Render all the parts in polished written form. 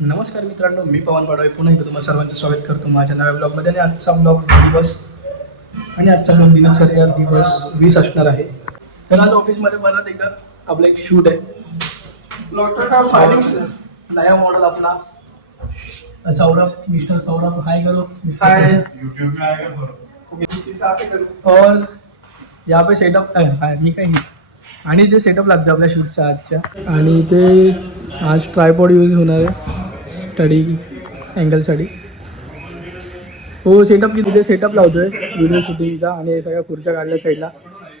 नमस्कार मित्रांनो, मी पवन पाडवे पुन्हा एकदा तुम्हाला सर्वांचं स्वागत करतो माझ्या नव्या ब्लॉगमध्ये. आणि आजचा ब्लॉग दिवस आणि आजचा ब्लॉग दिनचर्या दिवस 20 असणार आहे. तर आज ऑफिसमध्ये परत एकदा आपलं एक शूट आहे. नया मॉडल अपना सौरभ, मिस्टर सौरभ. हाय करो. हाय. यूट्यूब में आएगा और यहाँ पे सेटअप मी काही नाही. आणि ते सेटअप लागतं आपल्या शूटचा आजच्या. आणि ते आज ट्रायपॉड यूज होणार आहे स्टडी अँगलसाठी. हो, सेटअप किती ते सेटअप लावतो आहे व्हिडिओ शूटिंगचा. आणि सगळ्या खुर्च्या काढल्या साईडला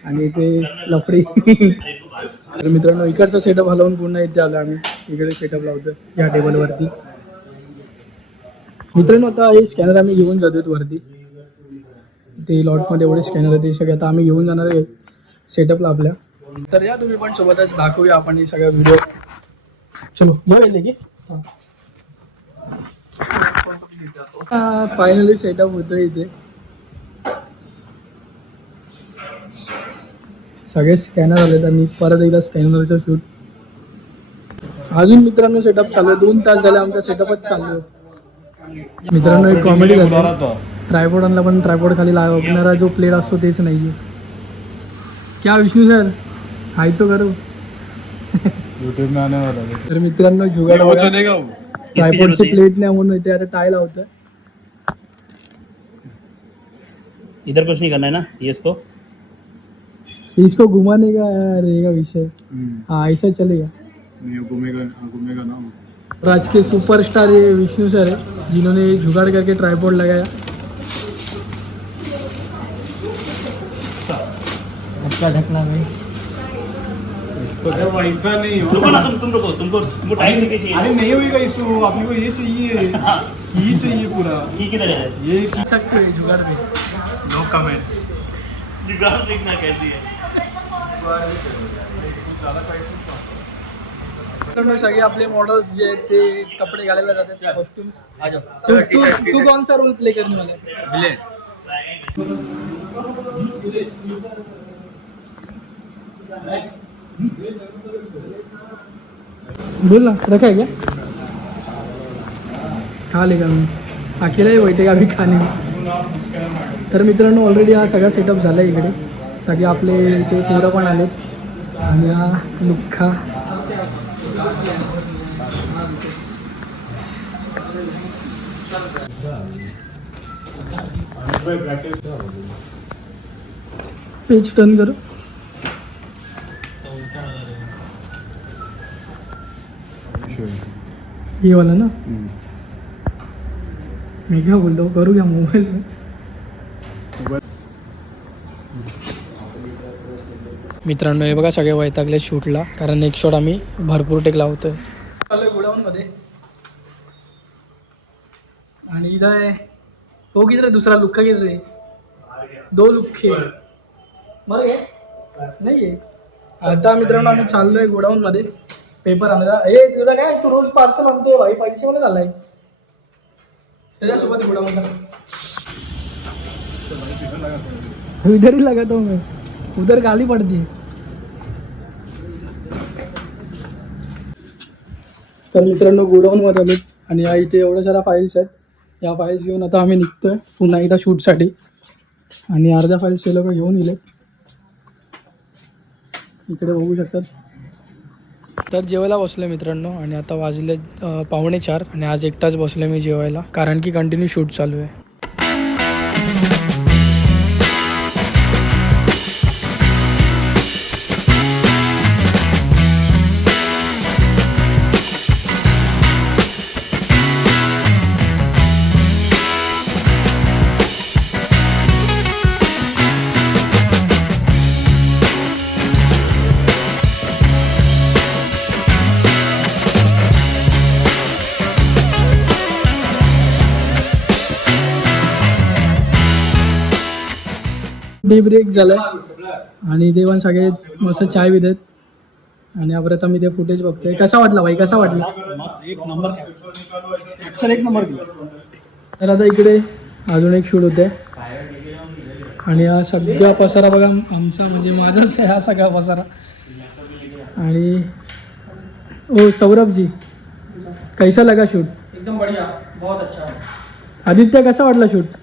आणि ते लफडी. तर मित्रांनो, इकडचा सेटअप हलवून पुन्हा इथे आलो आम्ही. इकडे सेटअप लावतो आहे या टेबलवरती. मित्रांनो, आता हे स्कॅनर आम्ही घेऊन जातो वरती. ते लॉटमध्ये एवढे स्कॅनर आहे ते सगळे आता आम्ही घेऊन जाणार आहे सेटअपला आपल्या. तर या तुम्ही पण सोबतच दाखवूया आपण हे सगळं व्हिडिओ. चलो बघायले की फायनली सेटअप होतं इथे. सगळे स्कॅनर आले तर मी परत एकदा स्कॅनरचं शूट. अजून मित्रांनो सेटअप चालू आहे. 2 तास झाले आमचा सेटअपच चालू आहे. मित्रांनो, एक कॉमेडी झाली. ट्रायपॉड आणला पण ट्रायपॉड खाली लागणारा जो प्लेट असतो तेच नाही आहे. क्या विष्णू सर, हाय तो करो. यूट्यूब में आने वाला है. तर मित्रांनो, जुगाड चलेगा वो. ट्रायपॉडची प्लेट नाही म्हणून इथे आता टाय लावतोय. इधर कुछ नहीं करना है ना, ये इसको घुमाने का रहेगा विषय. हाँ, ऐसा चलेगा. घूमेगा ना. और आज के सुपरस्टार ये विष्णु सर है जिन्होंने जुगाड़ करके ट्राइपॉड लगाया. अच्छा ढकना भाई. ऐसा नहीं हो. रुको ना, तुमको टाइम देके चाहिए. अरे नहीं होगा इसको. अपने को ये चाहिए. ये चाहिए पूरा. ये किधर है? ये कर सकते हो जुगाड़ में. No comments. जुगाड़ देखना कहती है. सगळे आपले मॉडल्स जे आहेत ते कपडे घालायला जातात, कॉस्ट्युम्स. तू कौन सा रोल प्ले करने वाला है? विलेन. बोल ना, रखा है क्या? खा लेगा मी. अकेला ही बैठेगा अभी खाने में. तर मित्रांनो, ऑलरेडी हा सगळा सेटअप झाला आहे इकडे. सगळे आपले ते पोरं पण आलेत. आणि हा लुख्खा. पेज टर्न करो. ये वाला ना. मैं क्या बोल रहा हूँ, करूँ क्या मोबाइल में. मित्रांनो, हे बघा सगळे वैतागले शूटला, कारण एक शॉट आम्ही भरपूर टेक लावतोय. चालू गोडाऊनमध्ये. आणि इथं आहे हो किती रे दुसरा लुक्का किती रे. 2 लुक्के मग नाही आहे. आता मित्रांनो, आम्ही चाललोय गोडाऊनमध्ये पेपर आणायला. हे तुला काय, तू रोज पार्सल आणतोय भाई, पैसे मला झालाय त्याच्यासोबत गोडाऊनला. इधर ही लगाता हूँ मैं, उधर गाली पडती. तर मित्रांनो, गोडाऊनमध्ये आलो आणि या इथे एवढ्या साऱ्या फाईल्स आहेत. या फाईल्स घेऊन आता आम्ही निघतोय पुन्हा एकदा शूटसाठी. आणि अर्ध्या फाईल्स हे लोक घेऊन गेले. इकडे बघू शकतात. तर जेवायला बसलो मित्रांनो. आणि आता वाजले 3:45. आणि आज एकटाच बसलो मी जेवायला, कारण की कंटिन्यू शूट चालू आहे. टी ब्रेक झालाय आणि ते पण सगळे मस्त चाय पितात. आणि परत आम्ही ते फुटेज बघतोय. कसा वाटला भाई, कसा वाटला? एक नंबर. चल, एक नंबर. तर आता इकडे अजून एक शूट होते. आणि हा सगळा पसारा बघा आमचा, म्हणजे माझाच आहे हा सगळा पसारा. आणि ओ सौरभजी, कैसा लगा शूट? एकदम बढ़िया, बहुत अच्छा है। आदित्य कैसा वाटला शूट?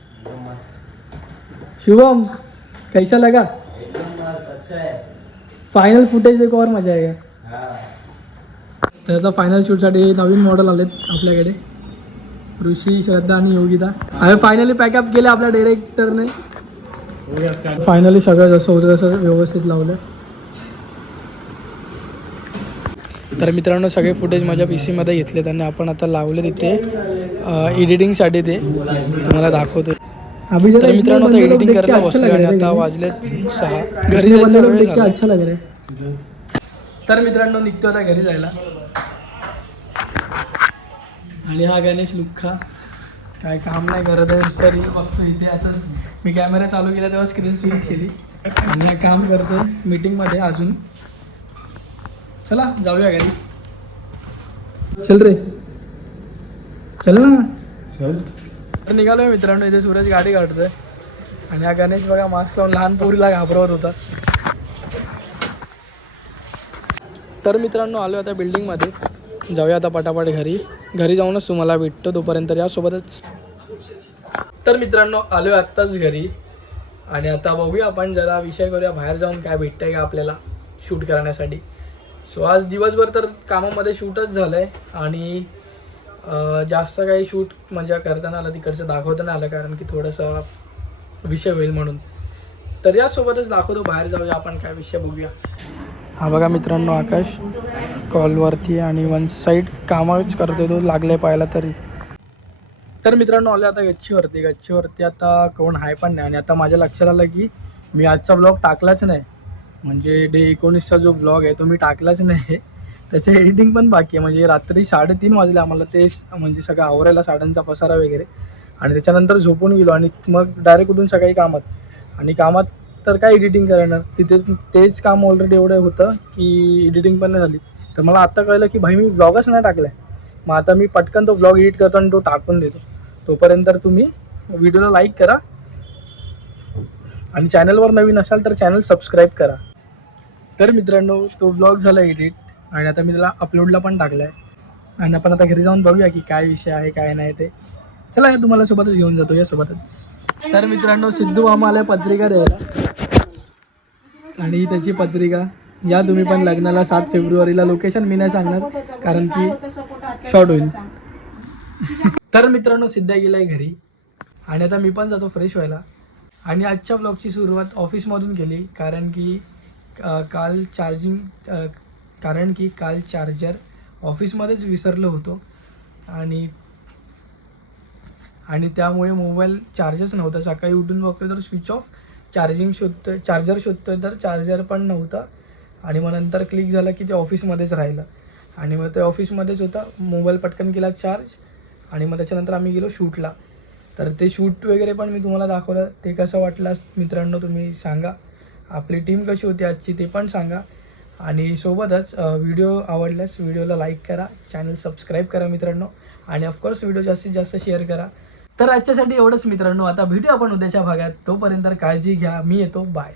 शुभम कैसा लगा? अच्छा है। फायनल फुटेज एक और मजा आहे त्याचा फायनल शूटसाठी नवीन मॉडेल आलेत आपल्याकडे, ऋषी, श्रद्धा आणि योगिता. आम्ही फायनली पॅकअप केले आपल्या डायरेक्टरने. फायनली सगळं जसं होतं तसं व्यवस्थित लावलं. तर मित्रांनो सगळे फुटेज माझ्या PC मध्ये घेतले त्यांनी, आपण आता लावले तिथे एडिटिंगसाठी. ते तुम्हाला दाखवतो. तर मित्रांनो आता एडिटिंग करायला बसलो आणि आता वाजलेत 6. घरी जायचा वेळ झाला. तर मित्रांनो निघतो आता घरी जायला. आणि हा गणेश लुख्खा काय काम नाही करत आहे, नुसतं रील बघतो इथे. आताच मी कॅमेरा चालू केला तेव्हा स्क्रीन स्विच केली आणि हा काम करतोय मीटिंगमध्ये अजून. चला जाऊया घरी. चल रे चल ना. तर निघालोय मित्रांनो. इथे सूरज गाडी काढतोय आणि हा गणेश बघा मास्क लावून लहान पोरीला घाबरवत होता. तर मित्रांनो आलो आता बिल्डिंगमध्ये. जाऊया आता पटापट घरी. घरी जाऊनच तुम्हाला भेटतो, तोपर्यंत यासोबतच. तर मित्रांनो आलो आत्ताच घरी आणि आता बघूया आपण जरा विषय करूया बाहेर जाऊन काय भेटतंय का आपल्याला शूट करण्यासाठी. सो आज दिवसभर तर कामामध्ये शूटच झालं आहे आणि जास्त काही शूट म्हणजे करताना आलं तिकडचं दाखवता नाही आलं, कारण की थोडंसं विषय होईल म्हणून. तर यासोबतच दाखवतो बाहेर जाऊया आपण काय विषय बघूया. हा बघा मित्रांनो आकाश कॉलवरती आणि वन साईड कामच करतोय तो, लागले पाहायला तरी. तर मित्रांनो आले आता गच्चीवरती आता कोण आहे पण नाही. आणि आता माझ्या लक्षात आलं की मी आजचा ब्लॉग टाकलाच नाही, म्हणजे डे 19चा जो ब्लॉग आहे तो मी टाकलाच नाही. त्याचं एडिटिंग पण बाकी आहे. म्हणजे रात्री 3:30 वाजले आम्हाला ते म्हणजे सगळं आवरायला, साड्यांचा पसारा वगैरे. आणि त्याच्यानंतर झोपून गेलो आणि मग डायरेक्ट उठून सकाळी कामात. आणि कामात तर काय एडिटिंग करणार, तिथे तेच काम ऑलरेडी एवढं होतं की एडिटिंग पण नाही झाली. तर मला आता कळलं की भाई मी ब्लॉगच नाही टाकला आहे. मग आता मी पटकन तो ब्लॉग एडिट करतो आणि तो टाकून देतो. तोपर्यंत तुम्ही व्हिडिओला लाईक करा आणि चॅनलवर नवीन असाल तर चॅनल सबस्क्राईब करा. तर मित्रांनो तो ब्लॉग झाला एडिट आणि आता मी त्याला अपलोडला पण टाकला आहे. आणि आपण आता घरी जाऊन बघूया की काय विषय आहे काय नाही ते. चला या तुम्हाला सोबतच घेऊन जातो यासोबतच. तर मित्रांनो सिद्धू मामा आल्या पत्रिका द्यायला आणि त्याची पत्रिका या तुम्ही पण लग्नाला 7 फेब्रुवारीला. लोकेशन मी नाही सांगणार कारण की शॉर्ट होईल. तर मित्रांनो सिद्धा गेलाय घरी आणि आता मी पण जातो फ्रेश व्हायला. आणि आजच्या ब्लॉगची सुरुवात ऑफिसमधून केली कारण की काल चार्जर ऑफिसमध्येच विसरलो होतो आणि त्यामुळे मोबाईल चार्जच नव्हता. सकाळी उठून बघतोय तर स्विच ऑफ, चार्जर शोधतोय तर चार्जर पण नव्हता. आणि मग नंतर क्लिक झालं की ते ऑफिसमध्येच राहिलं आणि मग ते ऑफिसमध्येच होता. मोबाईल पटकन केला चार्ज आणि मग त्याच्यानंतर आम्ही गेलो शूटला. तर ते शूट वगैरे पण मी तुम्हाला दाखवलं. ते कसं वाटलं मित्रांनो तुम्ही सांगा. आपली टीम कशी होती आजची ते पण सांगा. आणि सोबतच व्हिडिओ आवडल्यास व्हिडिओला लाईक करा, चॅनल सबस्क्राईब करा मित्रांनो. आणि ऑफकोर्स व्हिडिओ जास्तीत जास्त शेअर करा. तर आजच्यासाठी एवढंच मित्रांनो. आता भेटू आपण उद्याच्या भागात. तोपर्यंत काळजी घ्या. मी येतो. बाय.